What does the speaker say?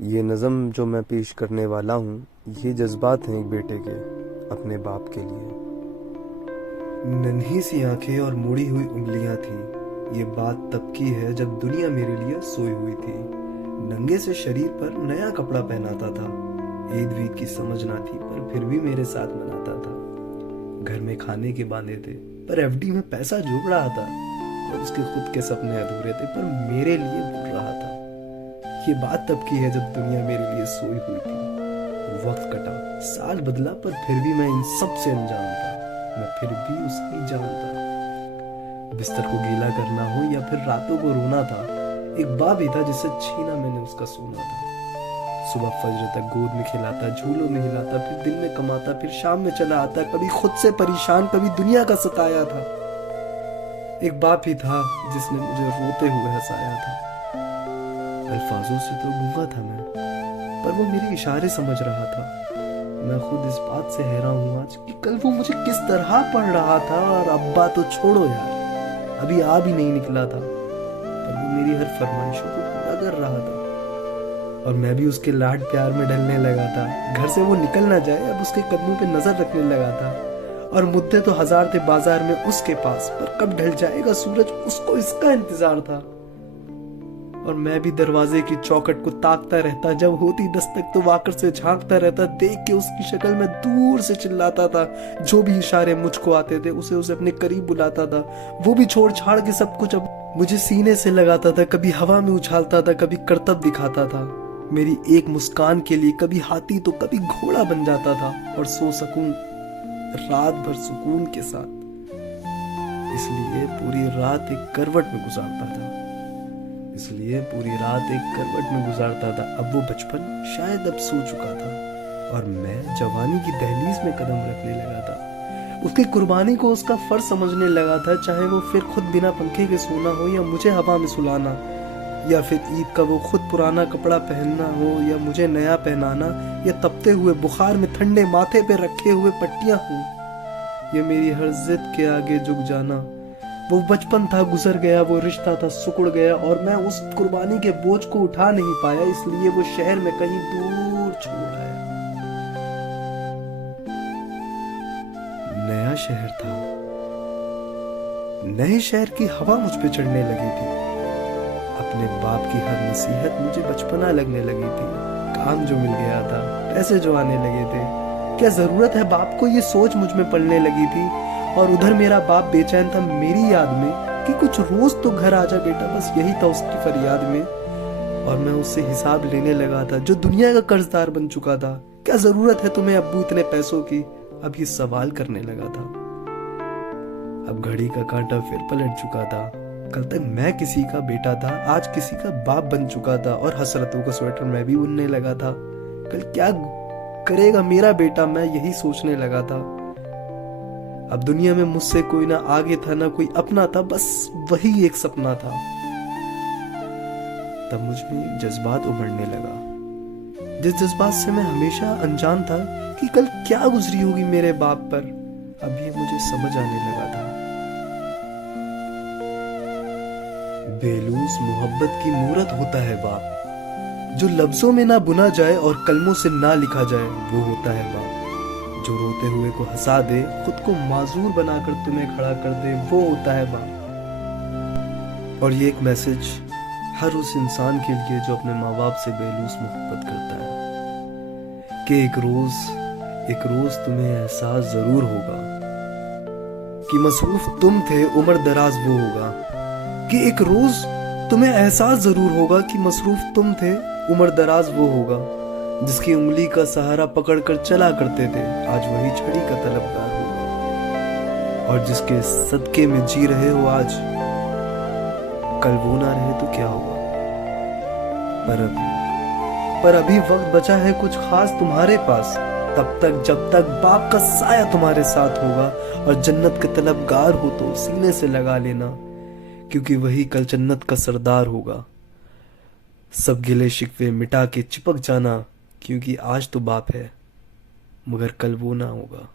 ये नज़म जो मैं पेश करने वाला हूँ, ये जज्बात हैं एक बेटे के अपने बाप के लिए। नन्ही सी आंखें और मुड़ी हुई उंगलियां थी। ये बात तब की है जब दुनिया मेरे लिए सोई हुई थी। नंगे से शरीर पर नया कपड़ा पहनाता था। ईद वीद की समझ ना थी पर फिर भी मेरे साथ मनाता था। घर में खाने के बांधे थे पर एफडी में पैसा जोड़ रहा था। और उसके खुद के सपने अधूरे थे पर मेरे लिए बुन रहा था। ये बात तब की है जब दुनिया मेरे लिए सोई हुई थी। वक्त कटा, साल बदला पर फिर भी मैं इन सब से अनजान था। मैं फिर भी उसकी जान था। बिस्तर को गीला करना हो या फिर रातों को रोना था, एक बाप ही था जिसे छीना मैंने उसका सोना था। सुबह फजर तक गोद में खिलाता, झूलों में हिलाता, फिर दिन में कमाता, फिर शाम में चला आता। कभी खुद से परेशान, कभी दुनिया का सताया था। एक बाप ही था जिसने मुझे रोते हुए हंसाया था। अल्फाजों से तो गूंगा था मैं, पर वो मेरे इशारे समझ रहा था। मैं खुद इस बात से हैरान हूँ आज कि कल वो मुझे किस तरह पढ़ रहा था। और अब्बा तो छोड़ो यार, अभी आ भी नहीं निकला था, पर वो मेरी हर फरमाइशों को पूरा कर रहा था। और मैं भी उसके लाड प्यार में ढलने लगा था। घर से वो निकल ना जाए, अब उसके कदमों पे नजर रखने लगा था। और मुद्दे तो हजार थे बाजार में उसके पास, पर कब ढल जाएगा सूरज उसको इसका इंतजार था। और मैं भी दरवाजे की चौखट को ताकता रहता, जब होती दस्तक तो वाकर से झांकता रहता। देख के उसकी शक्ल में दूर से चिल्लाता था। जो भी इशारे मुझको आते थे उसे अपने करीब बुलाता था। वो भी छोड़ छाड़ के सब कुछ अब मुझे सीने से लगाता था। कभी हवा में उछालता था, कभी करतब दिखाता था। मेरी एक मुस्कान के लिए कभी हाथी तो कभी घोड़ा बन जाता था। और सो सकूं रात भर सुकून के साथ, इसलिए पूरी रात एक करवट में गुजारता था। अब वो बचपन शायद अब सो चुका था और मैं जवानी की दहलीज में कदम रखने लगा था। उसकी कुर्बानी को उसका फर्ज समझने लगा था, चाहे वो फिर खुद बिना पंखे के सोना हो या मुझे हवा में सुलाना, या फिर ईद का वो खुद पुराना कपड़ा पहनना हो या मुझे नया पहनाना, या तपते हुए बुखार में ठंडे माथे पे रखे हुए पट्टियां हो, या मेरी हर जिद के आगे झुक जाना। वो बचपन था गुजर गया, वो रिश्ता था सिकुड़ गया, और मैं उस कुर्बानी के बोझ को उठा नहीं पाया, इसलिए वो शहर में कहीं दूर छोड़ आया। नया शहर था, नए शहर की हवा मुझ पे चढ़ने लगी थी। अपने बाप की हर नसीहत मुझे बचपना लगने लगी थी। काम जो मिल गया था, पैसे जो आने लगे थे, क्या जरूरत है बाप को, ये सोच मुझ में पड़ने लगी थी। और उधर मेरा बाप बेचैन था मेरी याद में कि कुछ रोज तो घर आजा बेटा, बस यही था उसकी फरियाद में। और मैं उससे हिसाब लेने लगा था जो दुनिया का कर्जदार बन चुका था। क्या जरूरत है तुम्हें अब्बू इतने पैसों की, अब ये सवाल करने लगा था। अब घड़ी का कांटा फिर पलट चुका था। कल तक मैं किसी का बेटा था, आज किसी का बाप बन चुका था। और हसरतों का स्वेटर मैं भी बुनने लगा था। कल क्या करेगा मेरा बेटा, मैं यही सोचने लगा था। अब दुनिया में मुझसे कोई ना आगे था ना कोई अपना था, बस वही एक सपना था। तब मुझ में जज्बात उमड़ने लगा, जिस जज्बात से मैं हमेशा अनजान था कि कल क्या गुजरी होगी मेरे बाप पर, अब ये मुझे समझ आने लगा था। बेलूस मोहब्बत की मूरत होता है बाप, जो लफ्जों में ना बुना जाए और कलमों से ना लिखा जाए, वो होता है बाप। जो रोते हुए को हंसा दे, खुद को माजूर बनाकर तुम्हें खड़ा कर दे, वो होता है बाप। और ये एक मैसेज हर उस इंसान के लिए जो अपने माँ बाप से बेलूस मोहब्बत करता है, कि एक रोज तुम्हें एहसास जरूर होगा कि मसरूफ तुम थे, उम्र दराज वो होगा। कि एक रोज तुम्हें एहसास जरूर होगा कि मसरूफ तुम थे, उम्र दराज वो होगा। जिसकी उंगली का सहारा पकड़कर चला करते थे, आज वही छड़ी का तलबगार होगा। और जिसके सदके में जी रहे हो आज, कल वो ना रहे तो क्या होगा। पर अभी वक्त बचा है कुछ खास तुम्हारे पास, तब तक जब तक बाप का साया तुम्हारे साथ होगा। और जन्नत के तलबगार हो तो सीने से लगा लेना, क्योंकि वही कल जन्नत का सरदार होगा। सब गिले शिकवे मिटा के चिपक जाना, क्योंकि आज तो बाप है मगर कल वो ना होगा।